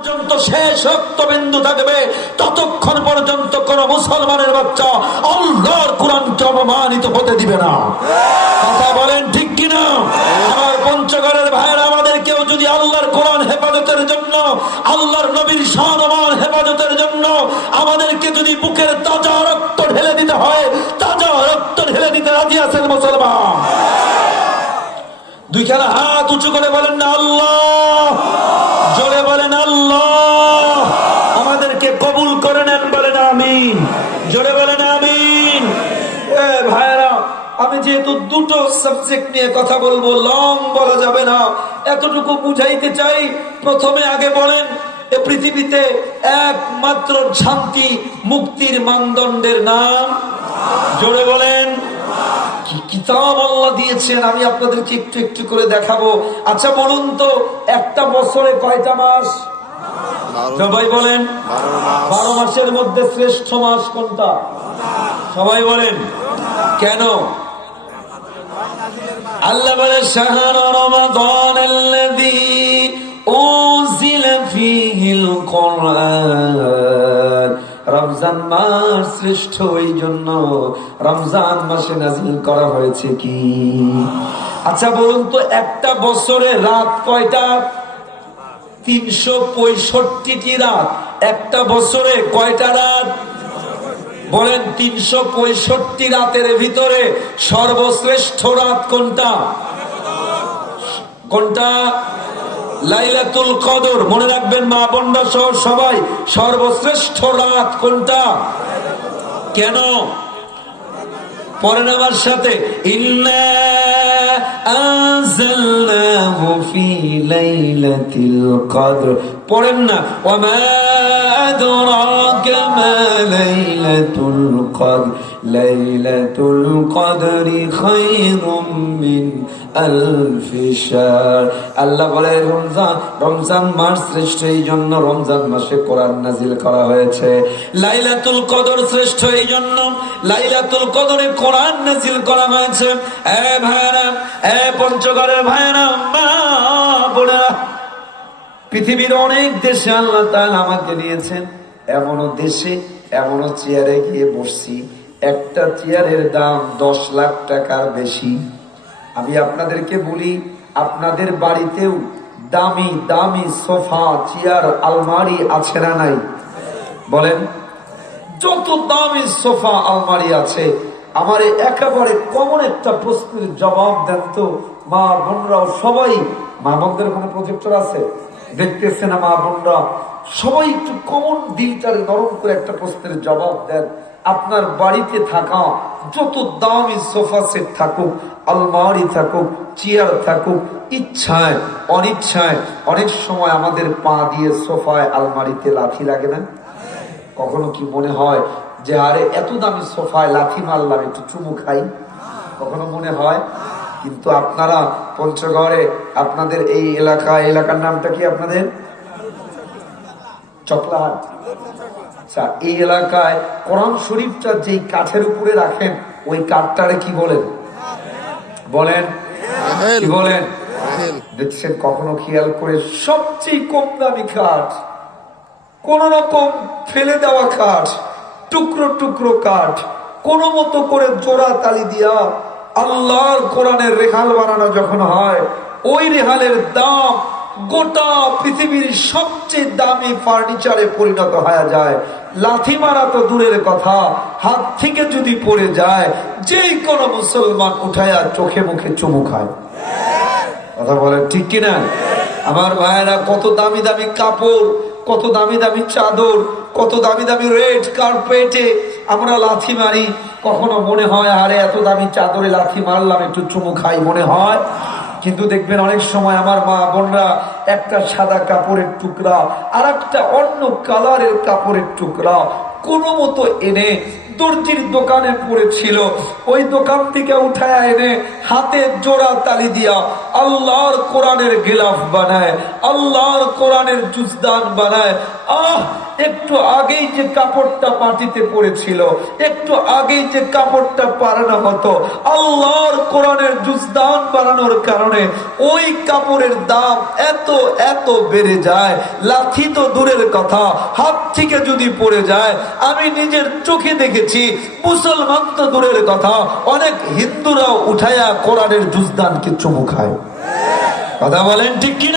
পর্যন্ত শেষ রক্তবিন্দু থাকবে। ততক্ষণ পর্যন্ত কোন মুসলমানের বাচ্চা আল্লাহর কোরআনকে অপমানিত হতে দিবে না। কথা বলেন ঠিক কিনা? আমার পঞ্চগড়ের ভাইয়েরা, আমাদের কেউ যদি আল্লাহর কোরআন হেফাজতের জন্য, আল্লাহর নবীর সম্মান হেফাজতের জন্য আমাদেরকে যদি বুকের তাজা রক্ত ঢেলে দিতে হয়, তাজা রক্ত ঢেলে দিতে রাজি আছেন মুসলমান? দুইখানা হাত উঁচু করে বলেন না, আল্লাহ জোরে বলেন আল্লাহ আমাদেরকে কবুল করে নেন বলেন আমিন জোরে বলেন, আমিন। ভাইরা আমি যেহেতু দুটো সাবজেক্ট নিয়ে কথা বলব লং বলা যাবে না। এতটুকু বুঝাইতে চাই, প্রথমে আগে বলেন, এ পৃথিবীতে একমাত্র শান্তি মুক্তির মানদণ্ডের নাম? জোরে বলেন। কি দিয়েছেন, আমি আপনাদেরকে একটু একটু করে দেখাবো। আচ্ছা বলুন তো, একটা বছরে কয়টা মাস? সবাই বলেন বারো মাসের মধ্যে শ্রেষ্ঠ মাস কোনটা? সবাই বলেন কেন? আল্লাহ বলে শাহর রমাদান আল্লাযী উনজিলা ফীহিল কোরআন রমজান মাস শ্রেষ্ঠ এই জন্য রমজান মাসে নাজিল করা হয়েছে কি? আচ্ছা বলুন তো একটা বছরে রাত কয়টা? তিনশো পঁয়ষট্টিটি রাত। একটা বছরে কয়টা রাত? বলেন, তিনশো পঁয়ষট্টি রাতের ভিতরে সর্বশ্রেষ্ঠ রাত কোনটা? কোনটা? লাইলাতুল কদর। মনে রাখবেন, মা বন্ডা সহ সবাই, সর্বশ্রেষ্ঠ রাত কোনটা? কেন? পরেন আমার সাথে ইন্না আনজালনাহু ফি লাইলাতিল কদর। পড়েন না আদরাকা মা লাইলাতুল কদর। লাইলাতুল কদরি খায়রুম মিন আলফি শাহর আল্লাহ বলে রমজান রমজান মাস শ্রেষ্ঠ এই জন্য রমজান মাসে কোরআন নাজিল করা হয়েছে। লাইলাতুল কদর শ্রেষ্ঠ এই জন্য লাইলাতুল কদরে কোরআন নাজিল করা হয়েছে। এ ভাইরা এ পঞ্চগড়ের ভাইরা মা বোনেরা, পৃথিবীর অনেক দেশে আল্লাহ তাআলা আমাকে নিয়েছেন এমনও দেশে, এমনও চেয়ারে গিয়ে বসছি। একটা চেয়ারের দাম দশ লাখ টাকার বেশি। আমি আপনাদেরকে বলি, আপনাদের বাড়িতেও দামি দামি সোফা, চেয়ার, আলমারি আছে না নাই? বলেন, যত দামি সোফা, আলমারি আছে আমার একেবারে কমন একটা প্রশ্নের জবাব দেন তো মা বোনরাও সবাই। মা বোনদের কোনো প্রজেক্টর আছে? দেখতেছে না মা বোনরা? সবাই একটু কমন দিলটারে নরম করে একটা প্রশ্নের জবাব দেন। আপনার বাড়িতে থাকা যত দামি সোফা সেট থাকুক, আলমারি থাকুক, চেয়ার থাকুক, ইচ্ছায়, অনিচ্ছায়, অনেক সময় আমাদের পা দিয়ে সোফায়, আলমারিতে লাথি লাগে না? কখনো কি মনে হয় যে আরে এত দামি সোফায় লাথি মারলাম একটু চুমু খাই। কখনো মনে হয়? কিন্তু আপনারা পঞ্চগড়ে আপনাদের এই এলাকা এলাকার নামটা কি আপনাদের? চকলাহাট। আচ্ছা এই এলাকায় কোরআন শরীফটা যেই কাঠের উপরে রাখেন ওই কাঠটারে কি বলেন? বলেন। কি বলেন? দেখছেন কখনো খেয়াল করে সবচেয়ে কম দামি কাঠ কোন রকম ফেলে দেওয়া কাঠ টুকরো টুকরো কাঠ, কোন মতো করে জোড়া তালি দিয়া আল্লাহর কোরআনের রেহাল বানানো যখন হয়, ওই রেহালের দাম গোটা পৃথিবীর সবচেয়ে দামি ফার্নিচারে পরিণত হয়ে যায়। লাথি মারা তো দূরের কথা, হাত থেকে যদি পড়ে যায় যেই কোন মুসলমান উঠায়া চোখে মুখে চুমু খায়। কথা বলেন ঠিক কিনা? আমার ভাইয়েরা, কত দামি দামি কাপড়, কত দামি দামি চাদর কত দামি দামি রেড কার্পেটে আমরা লাথি মারি। কখনো মনে হয়, আরে এত দামি চাদরে লাথি মারলাম, একটু চুমু খাই, মনে হয়? কিন্তু দেখবেন অনেক সময় আমার মা বোনরা একটা সাদা কাপড়ের টুকরা আর একটা অন্য কালারের কাপড়ের টুকরা কোনো মতো এনে দর্জির দোকানে পড়েছিল। ওই দোকান থেকে উঠায় এনে হাতে জোড়া তালি দিয়া আল্লাহর কোরআনের গিলাফ বানায়, আল্লাহর কোরআনের জুজদান বানায় আহ, একটু আগেই যে কাপড়টা মাটিতে পড়েছিল, একটু আগেই যে কাপড়টা পারানো হতো, আল্লাহর কোরআনের জুজদান বাড়ানোর কারণে ওই কাপড়ের দাম এত এত বেড়ে যায়। লাথি তো দূরের কথা, হাত থেকে যদি পড়ে যায়, আমি নিজের চোখে দেখেছি, মুসলমান তো দূরের কথা, অনেক হিন্দুরাও উঠাইয়া কোরআনের জুজদানকে চুমু খায়। কথা বলেন ঠিক কিনা?